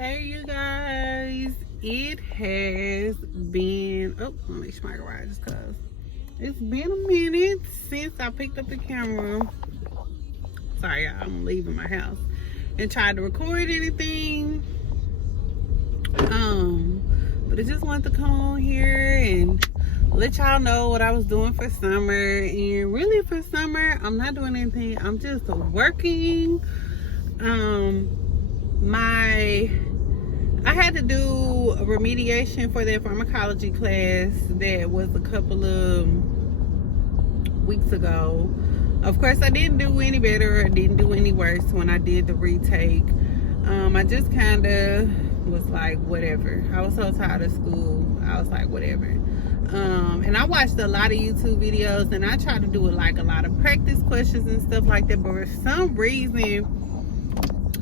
Hey you guys, it has been, let me make sure my garage is closed. It's been a minute since I picked up the camera. Sorry y'all, I'm leaving my house and tried to record anything. But I just wanted to come on here and let y'all know what I was doing for summer. And really for summer, I'm not doing anything. I'm just working. I had to do a remediation for that pharmacology class that was a couple of weeks ago. Of course, I didn't do any better or didn't do any worse when I did the retake. I just kind of was like, whatever. I was so tired of school. I was like, whatever. And I watched a lot of YouTube videos and I tried to do like a lot of practice questions and stuff like that, but for some reason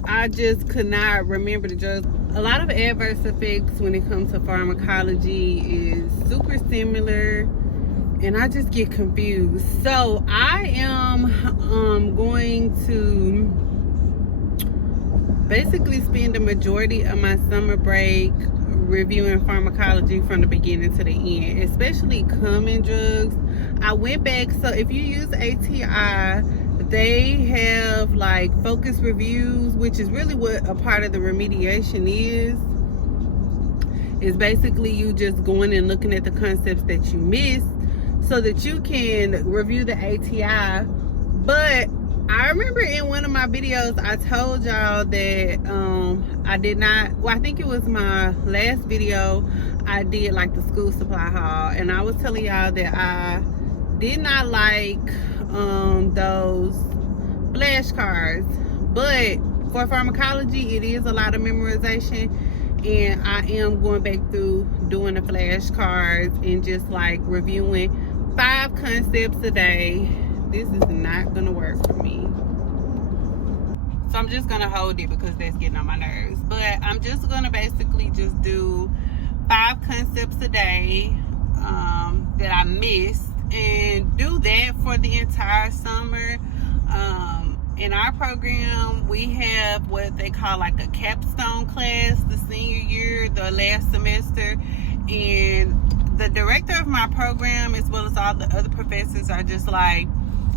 I just could not remember the drugs. A lot of adverse effects when it comes to pharmacology is super similar and I just get confused. So I am going to basically spend the majority of my summer break reviewing pharmacology from the beginning to the end, especially common drugs. I went back, so if you use ATI, they have like focus reviews, which is really what a part of the remediation is basically you just going and looking at the concepts that you missed so that you can review the ATI. But I remember in one of my videos I told y'all that I did not, well, I think it was my last video, I did like the school supply haul, and I was telling y'all that I did not like those flashcards. But for pharmacology, it is a lot of memorization, and I am going back through doing the flashcards and just like reviewing 5 concepts a day. This is not gonna work for me, so I'm just gonna hold it because that's getting on my nerves. But I'm just gonna basically just do 5 concepts a day that I missed, and do that for the entire summer. In our program, we have what they call like a capstone class the senior year, the last semester, and the director of my program as well as all the other professors are just like,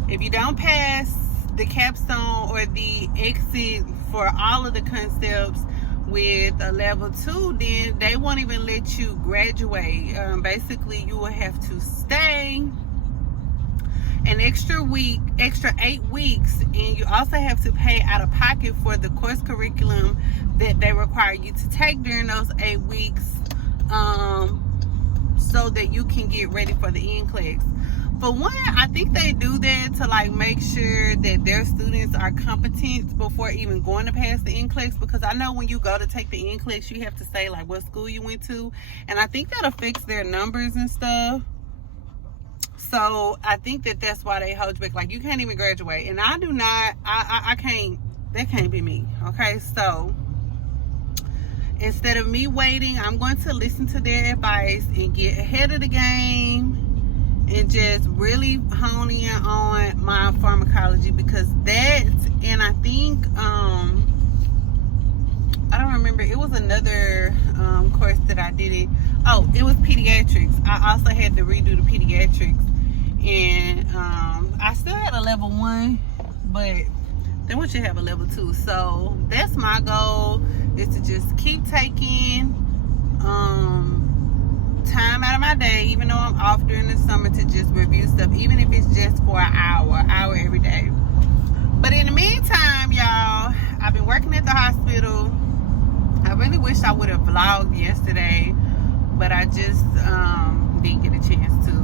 if you don't pass the capstone or the exit for all of the concepts with a level 2, then they won't even let you graduate. Basically, you will have to stay an extra 8 weeks, and you also have to pay out of pocket for the course curriculum that they require you to take during those 8 weeks, so that you can get ready for the NCLEX. For one, I think they do that to like make sure that their students are competent before even going to pass the NCLEX, because I know when you go to take the NCLEX, you have to say like what school you went to, and I think that affects their numbers and stuff. So I think that that's why they hold you back. Like, you can't even graduate, and I do not. I can't. That can't be me. Okay, so instead of me waiting, I'm going to listen to their advice and get ahead of the game and just really hone in on my pharmacology, because that's, and I think I don't remember, it was another course that I did it. Oh, it was pediatrics. I also had to redo the pediatrics, and I still had a level 1, but they want you to have a level 2. So that's my goal, is to just keep taking time out of my day, even though I'm off during the summer, to just review stuff, even if it's just for an hour every day. But in the meantime, y'all, I've been working at the hospital. I really wish I would have vlogged yesterday, but I just didn't get a chance to.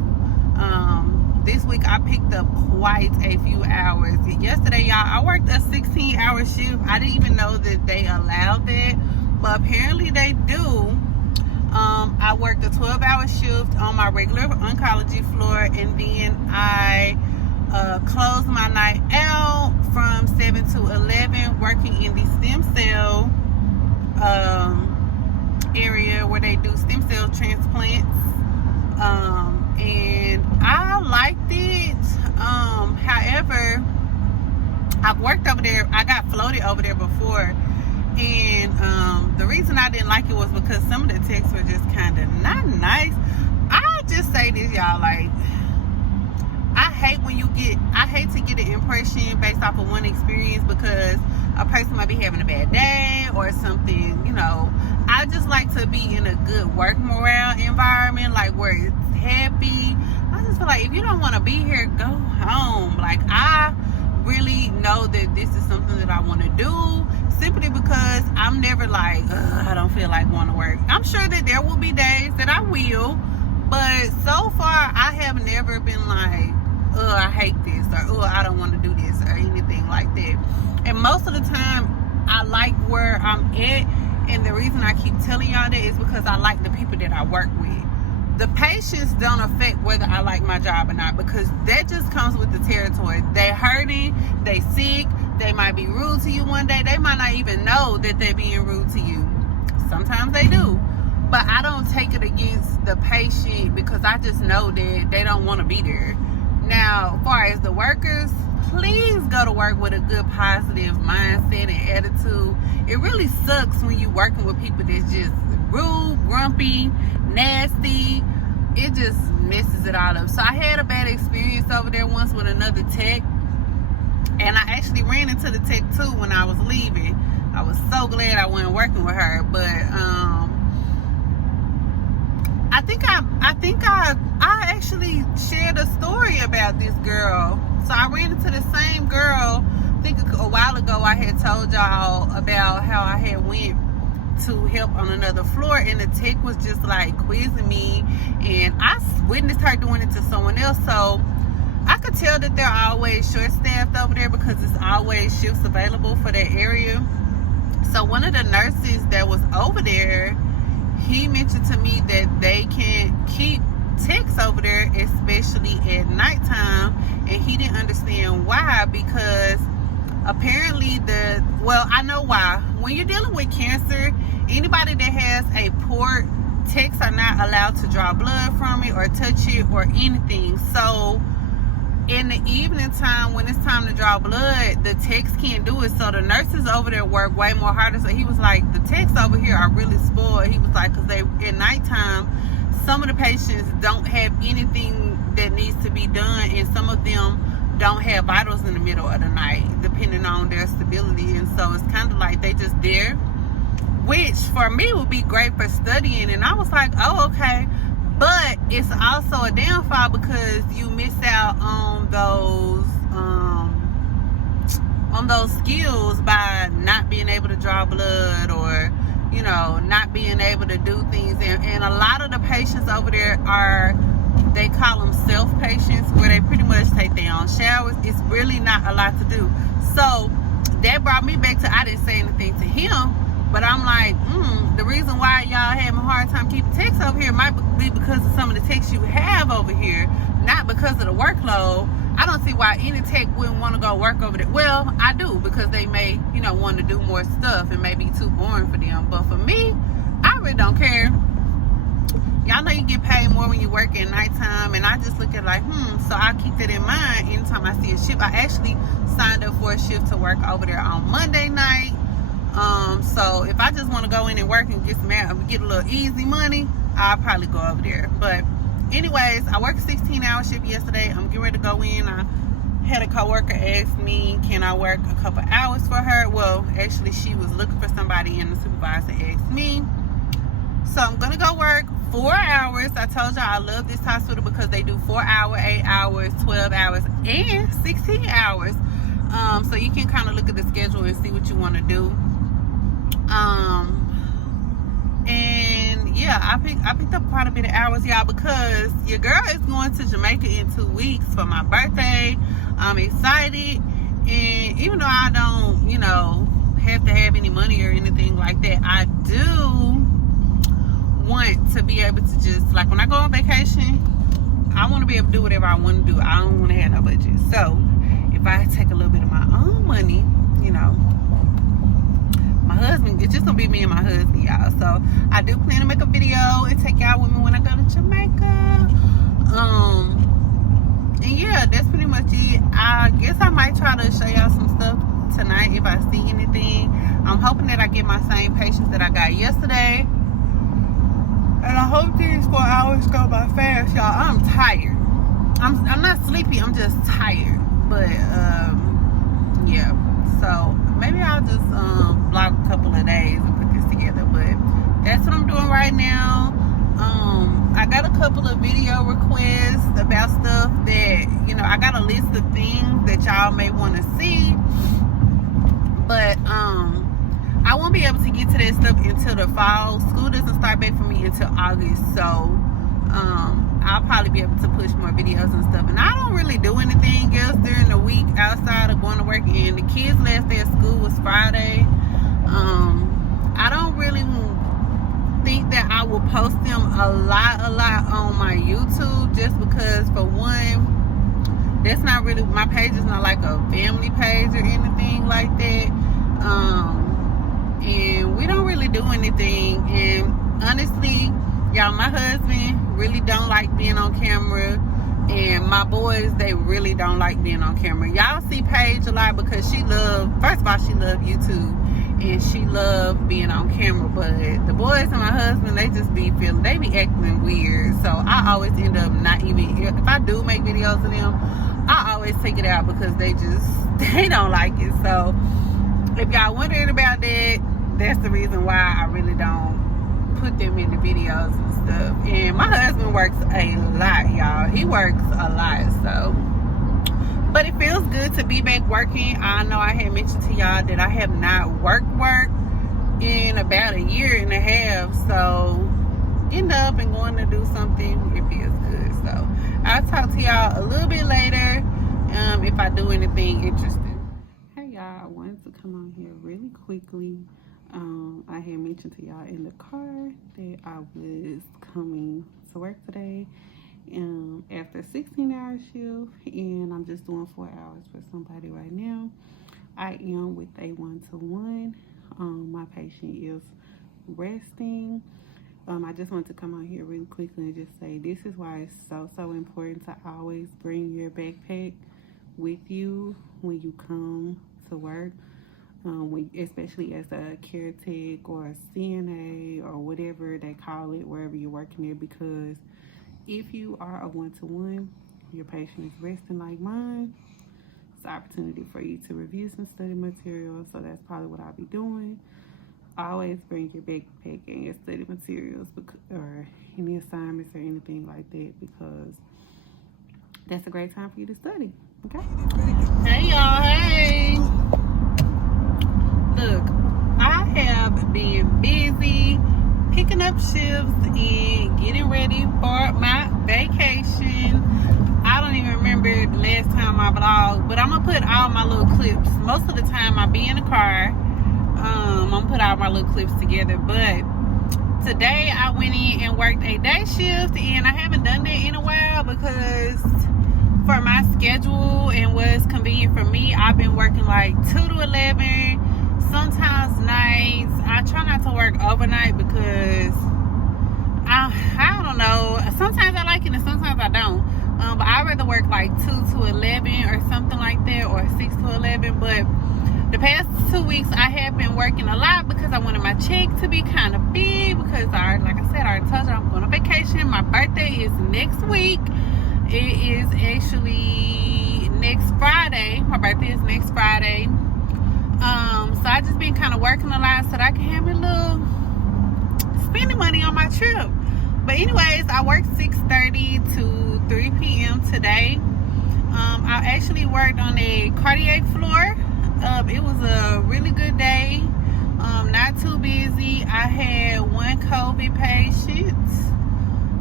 This week I picked up quite a few hours. Yesterday, y'all, I worked a 16-hour shift. I didn't even know that they allowed that, but apparently they do. I worked a 12-hour shift on my regular oncology floor, and then I closed my night out from 7 to 11 working in the stem cell area where they do stem cell transplants, and I liked it. However, I've worked over there, I got floated over there before, And the reason I didn't like it was because some of the texts were just kind of not nice. I'll just say this, y'all, like, I hate to get an impression based off of one experience because a person might be having a bad day or something, you know. I just like to be in a good work morale environment, like where it's happy. I just feel like if you don't want to be here, go home. Like, I really know that this is something that I want to do simply because I'm never like, I don't feel like going to work. I'm sure that there will be days that I will, but so far I have never been like, I hate this, or I don't want to do this, or anything like that. And most of the time I like where I'm at, and the reason I keep telling y'all that is because I like the people that I work with. The patients don't affect whether I like my job or not, because that just comes with the territory. They hurting, they sick, they might be rude to you one day, they might not even know that they're being rude to you. Sometimes they do. But I don't take it against the patient because I just know that they don't want to be there. Now, as far as the workers, please go to work with a good positive mindset and attitude. It really sucks when you're working with people that's just rude, grumpy, nasty. It just messes it all up. So I had a bad experience over there once with another tech, and I actually ran into the tech too when I was leaving. I was so glad I wasn't working with her, but I actually shared a story about this girl. So I ran into the same girl. I think a while ago I had told y'all about how I had went to help on another floor, and the tech was just like quizzing me, and I witnessed her doing it to someone else. So I could tell that they're always short-staffed over there because it's always shifts available for that area. So one of the nurses that was over there, he mentioned to me that they can keep techs over there, especially at nighttime, and he didn't understand why, because apparently I know why. When you're dealing with cancer, anybody that has a port, techs are not allowed to draw blood from it or touch it or anything. So in the evening time, when it's time to draw blood, the techs can't do it. So the nurses over there work way more harder. So he was like, the techs over here are really spoiled. He was like, because at nighttime, some of the patients don't have anything that needs to be done, and some of them don't have vitals in the middle of the night, depending on their stability. And so it's kind of like they just there, which for me would be great for studying. And I was like, oh, okay. But it's also a downfall because you miss out on those skills by not being able to draw blood, or you know, not being able to do things. And a lot of the patients over there they call them self-patients, where they pretty much take their own showers. It's really not a lot to do. So that brought me back to, I didn't say anything to him, but I'm like, the reason why y'all having a hard time keeping techs over here might be because of some of the techs you have over here, not because of the workload. I don't see why any tech wouldn't want to go work over there. Well, I do, because they may, want to do more stuff. It may be too boring for them. But for me, I really don't care. Y'all know you get paid more when you work at nighttime, and I just look at it like, so I keep that in mind anytime I see a shift. I actually signed up for a shift to work over there on Monday night. So if I just want to go in and work and get a little easy money, I'll probably go over there. But anyways, I worked a 16-hour shift yesterday. I'm getting ready to go in. I had a coworker ask me, can I work a couple hours for her? Well, actually, she was looking for somebody, and the supervisor asked me. So I'm going to go work 4 hours. I told y'all I love this hospital because they do 4 hours, 8 hours, 12 hours, and 16 hours. So you can kind of look at the schedule and see what you want to do. And yeah, I picked up quite a bit of hours, y'all, because your girl is going to Jamaica in 2 weeks for my birthday. I'm excited, and even though I don't, have to have any money or anything like that, I do want to be able to just, like, when I go on vacation, I want to be able to do whatever I want to do. I don't want to have no budget. So if I take a little bit of my own money, my husband, it's just gonna be me and my husband, y'all. So I do plan to make a video and take y'all with me when I go to Jamaica. And yeah, that's pretty much it. I guess I might try to show y'all some stuff tonight if I see anything. I'm hoping that I get my same patients that I got yesterday. And I hope these 4 hours go by fast, y'all. I'm tired. I'm not sleepy, I'm just tired. But yeah. So maybe I'll just block a couple of days and put this together. But that's what I'm doing right now. I got a couple of video requests about stuff that, you know, I got a list of things that y'all may want to see. But I won't be able to get to that stuff until the fall. School doesn't start back for me until August. So I'll probably be able to push more videos and stuff. And I don't really do anything else during the week outside of going to work. And the kids' last day of school was Friday. I don't really think that I will post them a lot on my YouTube, just because, for one, that's not really, my page is not like a family page or anything like that. And we don't really do anything. And honestly, y'all, my husband really don't like being on camera, and my boys, they really don't like being on camera. Y'all see Paige a lot because first of all, she loves YouTube, and she loves being on camera. But the boys and my husband, they just be acting weird. So I always end up not even, if I do make videos of them, I always take it out because they don't like it. So if y'all wondering about that, that's the reason why I really don't put them in the videos and stuff. And my husband works a lot, y'all. He works a lot, so. But it feels good to be back working. I know I had mentioned to y'all that I have not worked in about a year and a half. So getting up and going to do something, it feels good. So I'll talk to y'all a little bit later if I do anything interesting. Hey y'all, I wanted to come on here really quickly. I had mentioned to y'all in the car that I was coming to work today after a 16-hour shift, and I'm just doing 4 hours for somebody right now. I am with a 1-to-1. My patient is resting. I just want to come on here really quickly and just say this is why it's so important to always bring your backpack with you when you come to work. Especially as a care tech or a CNA or whatever they call it, wherever you're working there, because if you are a 1-to-1, your patient is resting like mine, it's an opportunity for you to review some study material. So that's probably what I'll be doing. Always bring your backpack and your study materials or any assignments or anything like that, because that's a great time for you to study. Okay? Hey y'all, hey! Look, I have been busy picking up shifts and getting ready for my vacation. I don't even remember the last time I vlogged, but I'm gonna put all my little clips. Most of the time I be in the car. I'm gonna put all my little clips together. But today I went in and worked a day shift, and I haven't done that in a while because for my schedule and what's convenient for me, I've been working like 2 to 11. Sometimes nights. I try not to work overnight because I don't know. Sometimes I like it and sometimes I don't. But I'd rather work like 2 to 11 or something like that, or 6 to 11. But the past 2 weeks I have been working a lot because I wanted my check to be kind of big, because like I said, I already told you I'm going on vacation. My birthday is next week. It is actually next Friday. My birthday is next Friday. So I just been kind of working a lot so that I can have a little spending money on my trip. But anyways, I worked 6:30 to 3 p.m. today. I actually worked on a cardiac floor. It was a really good day. Not too busy. I had 1 COVID patient.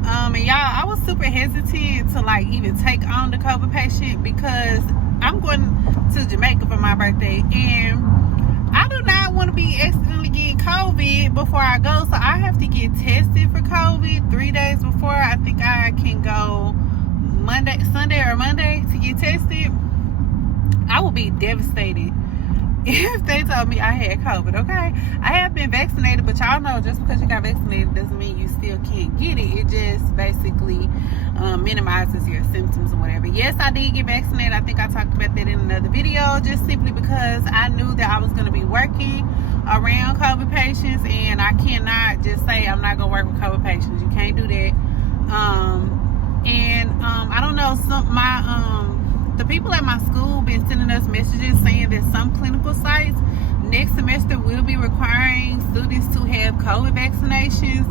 And y'all, I was super hesitant to like even take on the COVID patient because I'm going to Jamaica for my birthday, and I do not want to be accidentally getting COVID before I go. So I have to get tested for COVID 3 days before. I think I can go Sunday or Monday to get tested. I will be devastated if they told me I had COVID, okay? I have been vaccinated, but y'all know just because you got vaccinated doesn't mean you still can't get it. It just basically minimizes your symptoms or whatever. Yes, I did get vaccinated. I think I talked about that in another video, just simply because I knew that I was going to be working around COVID patients, and I cannot just say I'm not gonna work with COVID patients. You can't do that. I don't know, the people at my school been sending us messages saying that some clinical sites next semester will be requiring students to have COVID vaccinations.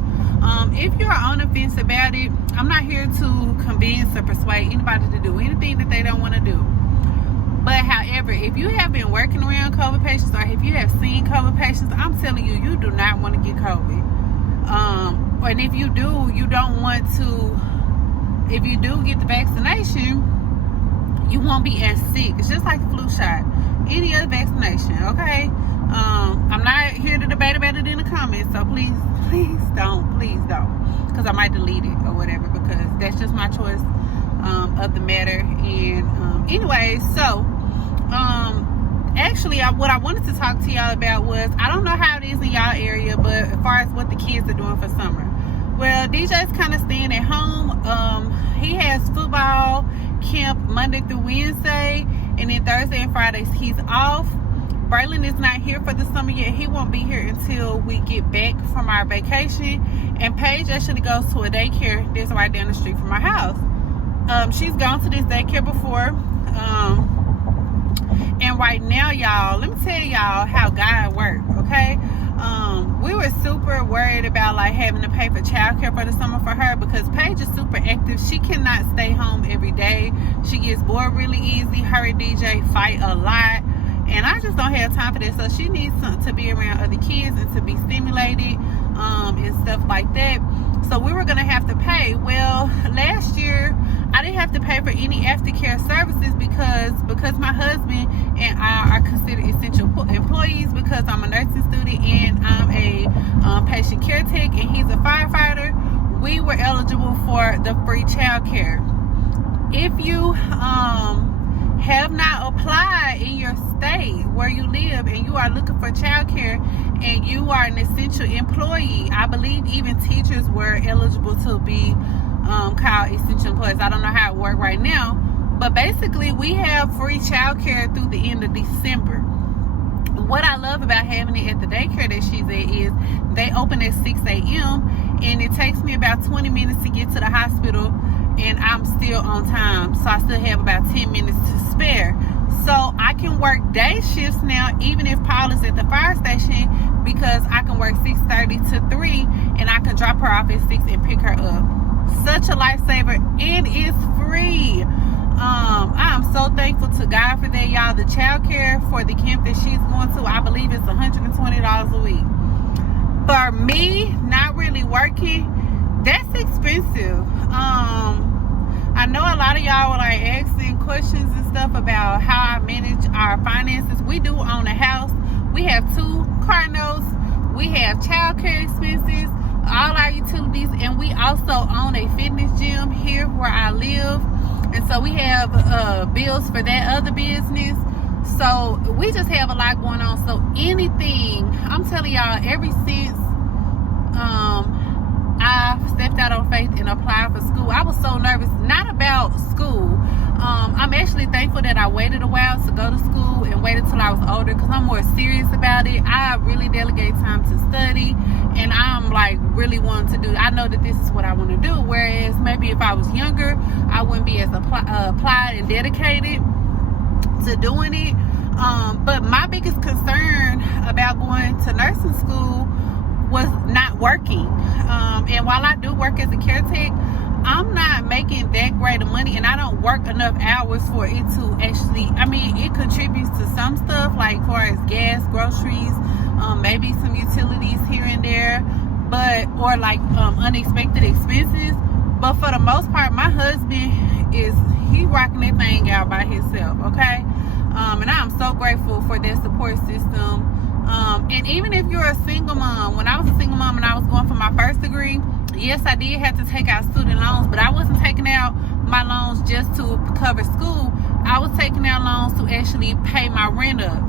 If you're on the fence about it, I'm not here to convince or persuade anybody to do anything that they don't want to do. But however, if you have been working around COVID patients, or if you have seen COVID patients, I'm telling you, you do not want to get COVID. And if you do, you don't want to, if you do get the vaccination, you won't be as sick. It's just like the flu shot, any other vaccination, okay? I'm not here to debate about it in the comments, so please don't, because I might delete it or whatever, because that's just my choice of the matter. And anyway, so actually, what I wanted to talk to y'all about was, I don't know how it is in y'all area, but as far as what the kids are doing for summer. Well, DJ's kind of staying at home. He has football camp Monday through Wednesday, and then Thursday and Fridays he's off. Braylon is not here for the summer yet. He won't be here until we get back from our vacation. And Paige actually goes to a daycare that's right down the street from our house. She's gone to this daycare before. And right now, y'all, let me tell y'all how God worked, okay? We were super worried about like having to pay for childcare for the summer for her, because Paige is super active. She cannot stay home every day. She gets bored really easy. Her and DJ fight a lot, and I just don't have time for that. So she needs to be around other kids and to be stimulated and stuff like that. So we were gonna have to pay. Well, last year I didn't have to pay for any aftercare services because my husband and I are considered essential employees, because I'm a nursing student and I'm a patient care tech and he's a firefighter. We were eligible for the free child care. If you have not applied in your state where you live and you are looking for child care and you are an essential employee, I believe even teachers were eligible to be called essential employees. I don't know how it works right now, but basically we have free child care through the end of December. What I love about having it at the daycare that she's at is they open at 6 a.m. and it takes me about 20 minutes to get to the hospital, and I'm still on time, so I still have about 10 minutes to spare. So I can work day shifts now, even if Paul is at the fire station, because I can work 6:30 to 3 and I can drop her off at 6 and pick her up. Such a lifesaver, and it's free. I am so thankful to God for that, y'all. The child care for the camp that she's going to, I believe it's $120 a week. For me, not really working, that's expensive. I know a lot of y'all were like asking questions and stuff about how I manage our finances. We do own a house. We have 2 car notes. We have child care expenses, all our utilities, and we also own a fitness gym here where I live. And so we have bills for that other business. So we just have a lot going on. So anything, I'm telling y'all, ever since I stepped out on faith and applied for school, I was so nervous, not about school. I'm actually thankful that I waited a while to go to school and waited till I was older, because I'm more serious about it. I really delegate time to study, and I'm like really wanting to do, I know that this is what I want to do, whereas maybe if I was younger, I wouldn't be as applied and dedicated to doing it. But my biggest concern about going to nursing school was not working. And while I do work as a care tech, I'm not making that great of money, and I don't work enough hours for it to actually, I mean, it contributes to some stuff, like far as gas, groceries, maybe some utilities here and there, but, or like unexpected expenses. But for the most part, my husband he rocking that thing out by himself, okay? And I'm so grateful for that support system. And even if you're a single mom, when I was a single mom and I was going for my first degree, yes, I did have to take out student loans, but I wasn't taking out my loans just to cover school. I was taking out loans to actually pay my rent up.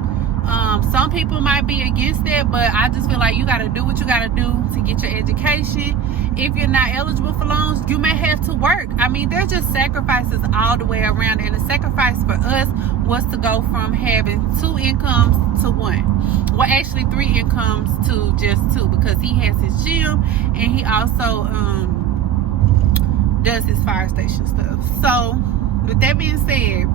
Some people might be against that, but I just feel like you got to do what you got to do to get your education. if you're not eligible for loans, you may have to work. I mean, they're just sacrifices all the way around. And the sacrifice for us was to go from having 2 incomes to 1. Well, actually 3 incomes to just 2, because he has his gym and he also does his fire station stuff. So with that being said,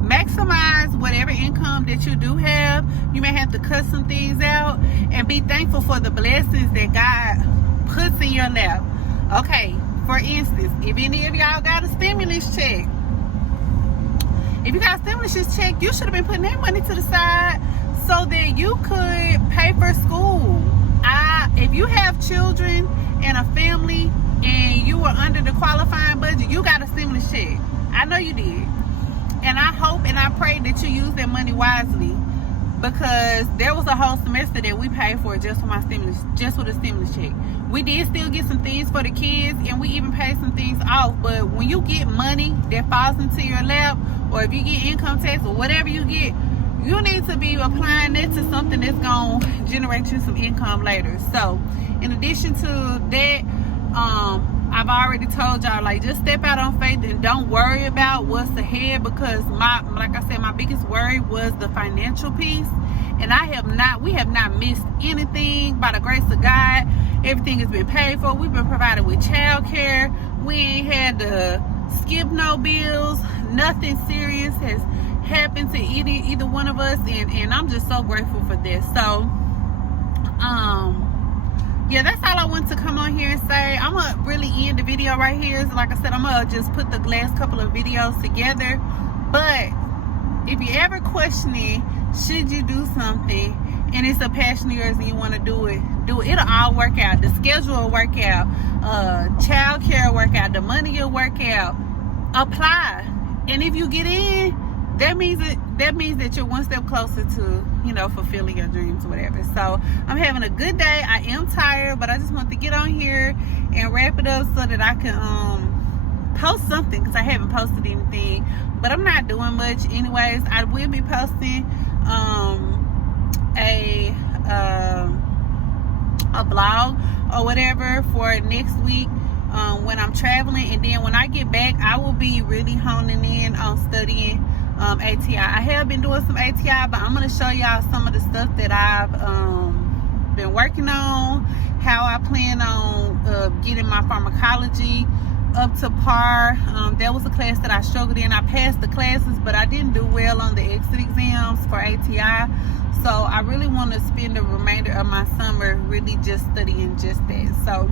maximize whatever income that you do have. You may have to cut some things out, and be thankful for the blessings that God puts in your lap. Okay, for instance, if any of y'all got a stimulus check, if you got a stimulus check, you should have been putting that money to the side so that you could pay for school. If you have children and a family and you were under the qualifying budget, you got a stimulus check. I know you did. And I hope and I pray that you use that money wisely, because there was a whole semester that we paid for just for my stimulus, just with a stimulus check. We did still get some things for the kids, and we even paid some things off. But when you get money that falls into your lap, or if you get income tax or whatever you get, you need to be applying it to something that's going to generate you some income later. So in addition to that, I've already told y'all, like, just step out on faith and don't worry about what's ahead, because like I said, my biggest worry was the financial piece, and we have not missed anything by the grace of God. Everything has been paid for. We've been provided with child care. We ain't had to skip no bills. Nothing serious has happened to either one of us, and I'm just so grateful for this. So yeah, that's all I want to come on here and say. I'm gonna really end the video right here. So like I said, I'm gonna just put the last couple of videos together. But if you're ever questioning, should you do something, and it's a passion of yours and you want to do it, it'll all work out. The schedule will work out, child care will work out, the money will work out. Apply, and if you get in, that means that you're one step closer to, you know, fulfilling your dreams or whatever. So I'm having a good day. I am tired, but I just want to get on here and wrap it up so that I can post something, because I haven't posted anything, but I'm not doing much anyways. I will be posting a blog or whatever for next week when I'm traveling, and then when I get back, I will be really honing in on studying ATI. I have been doing some ATI, but I'm going to show y'all some of the stuff that I've been working on, how I plan on getting my pharmacology up to par. That was a class that I struggled in. I passed the classes, but I didn't do well on the exit exams for ATI. So I really want to spend the remainder of my summer really just studying just that. So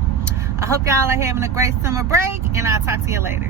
I hope y'all are having a great summer break, and I'll talk to you later.